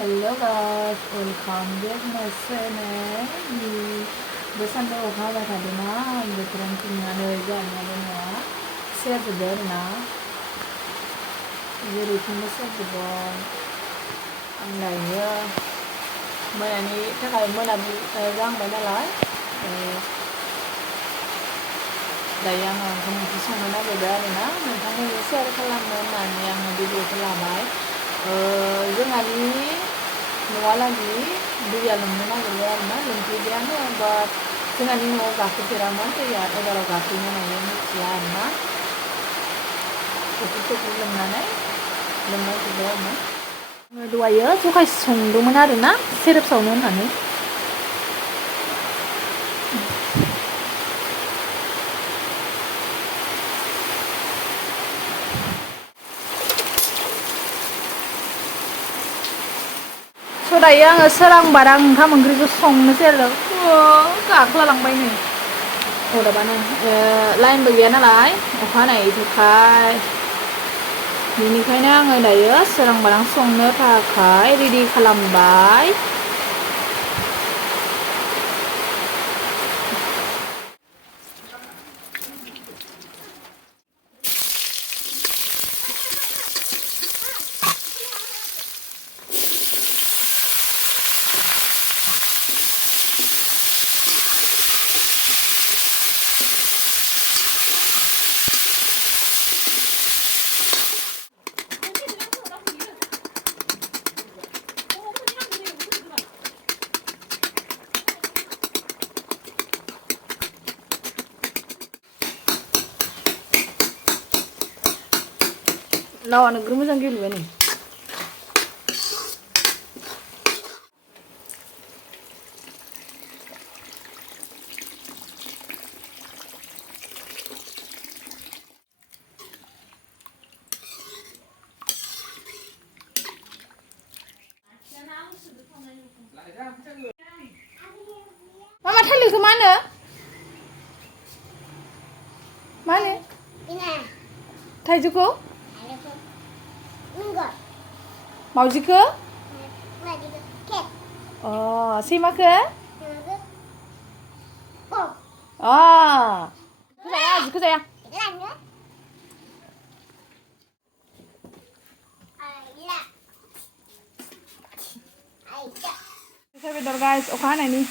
Hello guys, welcome back my channel. Bữa Sunday 어가 가되나 그런 중요한 의자 아니야. 세트 되나? 이제 루틴 세트 뭐 ăn này mới anh chắc là mới làm răng mới nó nói đây ăn không chỉ xong nó về đây nữa mình không có xe cái làm nữa mà anh đi về cái làm ấy dương anh nói là gì bây giờ mình nói về đây mà mình chỉ biết nó và dương anh nói gặp cái gì mà thì giờ ở đâu gặp cái này em làm mà cái lần này thì đâu mà 누가요? 소가 정도만 하려나? 세렵서는 아니? 소다이 आङो सोरांबार आं ओंखाम ओंख्रिखौ संनोसै आरो गाखोलांबाय नै अरदाबानो लाइनबो गैया नालाय अखा हानायनि थाखाय बेनिखायनो आङो दायो सोरांबार आं संनो थाखाय रेडि खालामबाय 나와 는 그러면 잠길 왜니? Mama थालिर मा होनो? मा होनो? थाइजौखौ? मावजिखौ? सैमाखौ? जाया जिखौ जाया बेदर गाइस अखा हानायनि